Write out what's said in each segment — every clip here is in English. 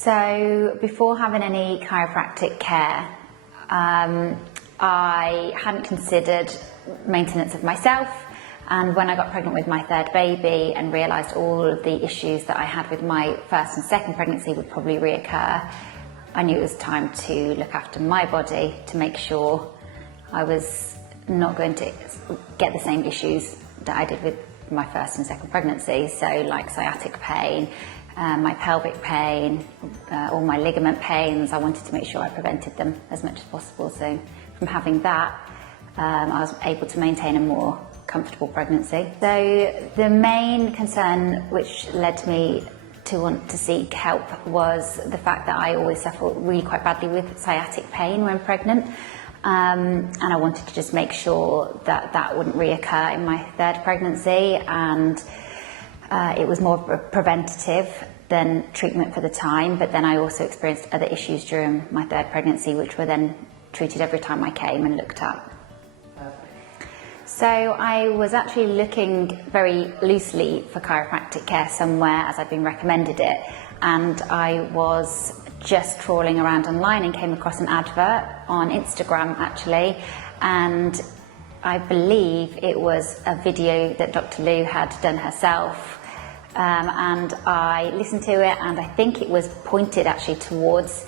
So before having any chiropractic care, I hadn't considered maintenance of myself, and when I got pregnant with my third baby and realised all of the issues that I had with my first and second pregnancy would probably reoccur, I knew it was time to look after my body to make sure I was not going to get the same issues that I did with my first and second pregnancy. So like sciatic pain, my pelvic pain, all my ligament pains, I wanted to make sure I prevented them as much as possible. So from having that, I was able to maintain a more comfortable pregnancy. So the main concern which led me to want to seek help was the fact that I always suffer really quite badly with sciatic pain when pregnant. And I wanted to just make sure that that wouldn't reoccur in my third pregnancy, and it was more preventative than treatment for the time. But then I also experienced other issues during my third pregnancy, which were then treated every time I came and looked at. So I was actually looking very loosely for chiropractic care somewhere as I'd been recommended it, and I was just trawling around online and came across an advert on Instagram actually, and I believe it was a video that Dr. Lou had done herself, and I listened to it, and I think it was pointed actually towards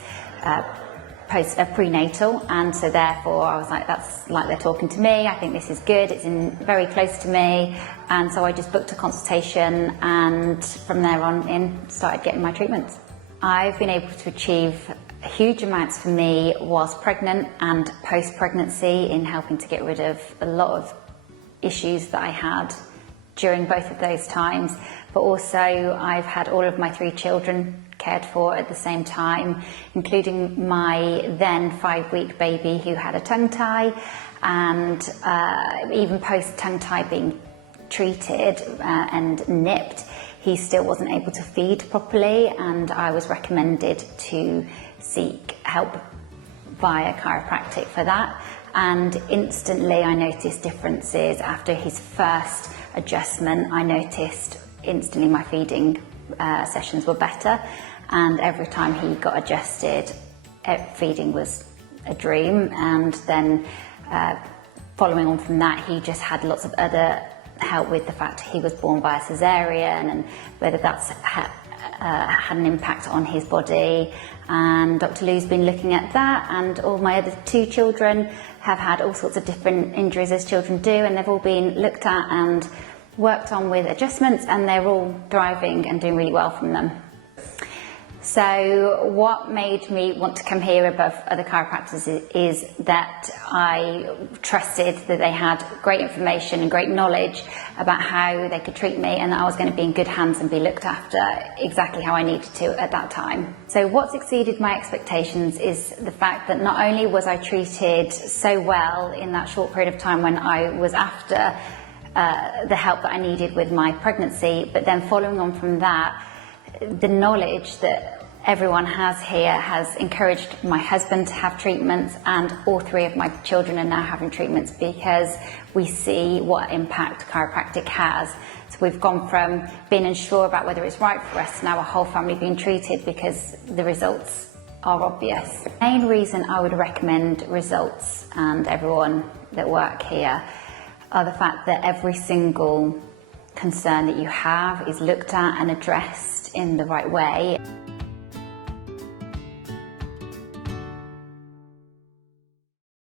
prenatal, and so therefore I was like, that's like they're talking to me, I think this is good, it's very close to me, and so I just booked a consultation, and from there on in started getting my treatments. I've been able to achieve huge amounts for me whilst pregnant and post-pregnancy in helping to get rid of a lot of issues that I had during both of those times, but also I've had all of my 3 children cared for at the same time, including my then 5-week baby who had a tongue tie, and even post tongue tie being treated and nipped, he still wasn't able to feed properly, and I was recommended to seek help via chiropractic for that. And instantly I noticed differences after his first adjustment. I noticed instantly my feeding sessions were better, and every time he got adjusted, feeding was a dream. And then following on from that, he just had lots of other help with the fact he was born by a cesarean, and whether that's had an impact on his body. And Dr. Lou's been looking at that, and all my other 2 children have had all sorts of different injuries as children do, and they've all been looked at and worked on with adjustments, and they're all thriving and doing really well from them. So what made me want to come here above other chiropractors is that I trusted that they had great information and great knowledge about how they could treat me, and that I was going to be in good hands and be looked after exactly how I needed to at that time. So what's exceeded my expectations is the fact that not only was I treated so well in that short period of time when I was after the help that I needed with my pregnancy, but then following on from that, the knowledge that everyone has here has encouraged my husband to have treatments, and all 3 of my children are now having treatments because we see what impact chiropractic has. So we've gone from being unsure about whether it's right for us to now a whole family being treated because the results are obvious. The main reason I would recommend Results and everyone that work here are the fact that every single concern that you have is looked at and addressed in the right way.